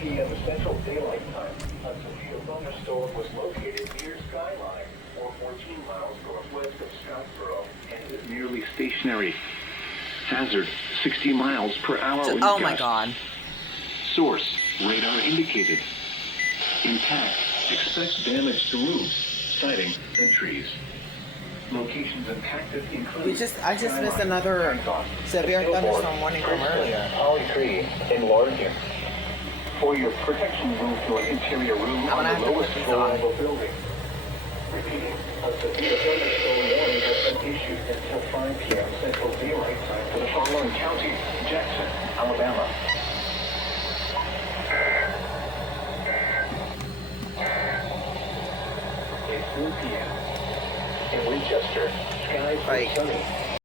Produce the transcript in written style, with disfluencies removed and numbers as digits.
p.m. Central Daylight Time, a severe thunderstorm was located near Skyline, or 14 miles northwest of Scottsboro, and is nearly stationary. Hazard, 60 miles per hour wind Oh my gusts. god. Source, radar indicated. Intact, expect damage to roofs, siding, and trees. Locations impacted include... I just missed another severe thunderstorm warning from earlier. Holly Tree, and Larkin. For your protection, move to an interior room I'm on gonna the have to lowest put these floor on. of the building. Repeating, a severe thunderstorm warning has been issued until 5 p.m. Central Daylight Time for the following counties: Jackson, Alabama. It's 4 p.m. In Winchester, skies are sunny.